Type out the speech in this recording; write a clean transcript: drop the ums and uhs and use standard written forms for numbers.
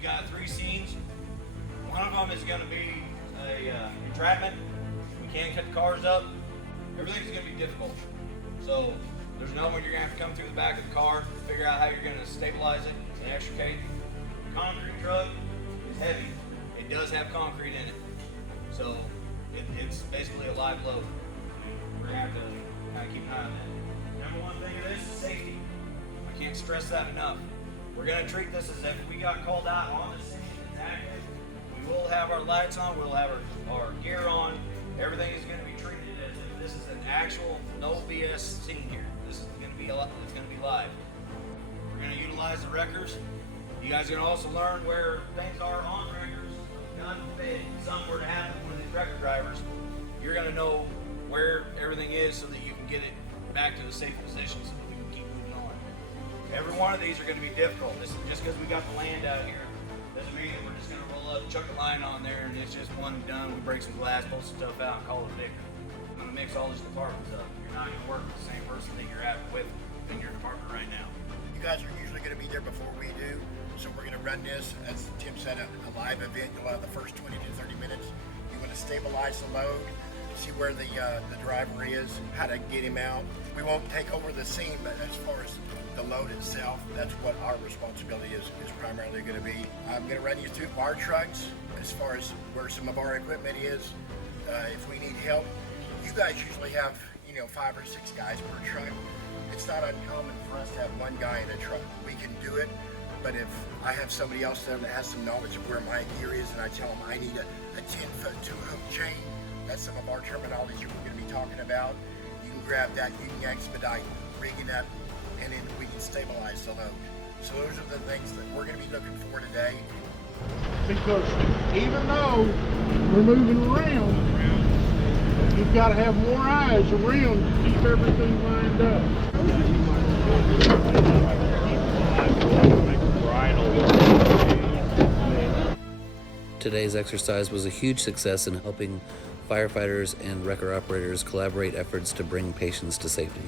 we've got 3 scenes. One of them is going to be a entrapment. We can't cut the cars up. Everything's going to be difficult. So there's another one you're going to have to come through the back of the car, figure out how you're going to stabilize it and extricate. The concrete truck is heavy. It does have concrete in it. So it's basically a live load. We're going to have to kind of keep an eye on that. Number one thing of this is safety. I can't stress that enough. We're going to treat this as if we got called out on the scene. It's active. We will have our lights on. We'll have our gear on. Everything is going to be treated as if this is an actual no BS scene here. This is going to be it's going to be live. We're going to utilize the wreckers. You guys are going to also learn where things are on wreckers. God forbid something were to happen with these wrecker drivers, you're going to know where everything is so that you can get it back to the safe position so that we can keep moving on. Every one of these are going to be difficult. This is just because we got the land out here doesn't mean that we're just going to roll up, chuck a line on there, and it's just one and done. We break some glass, pull some stuff out, and call it a victory. I'm going to mix all these departments up. You're not going to work with the same person that you're at with in your department right now. You guys are usually going to be there before we do, so we're going to run this, as Tim said, a live event. You'll have the first 20 to 30 minutes. You want to stabilize the load, see where the driver is, how to get him out. We won't take over the scene, but as far as the load itself, that's what our responsibility is primarily going to be. I'm going to run you through our trucks as far as where some of our equipment is. If we need help, you guys usually have 5 or 6 guys per truck. It's not uncommon for us to have one guy in a truck. We can do it, but if I have somebody else there that has some knowledge of where my gear is and I tell them I need a 10-foot 2-hook chain, that's some of our terminology we're going to be talking about. You can grab that, you can expedite rigging up, and then we can stabilize the load. So those are the things that we're going to be looking for today. Because even though we're moving around, you've got to have more eyes around to keep everything lined up. Today's exercise was a huge success in helping firefighters and wrecker operators collaborate efforts to bring patients to safety.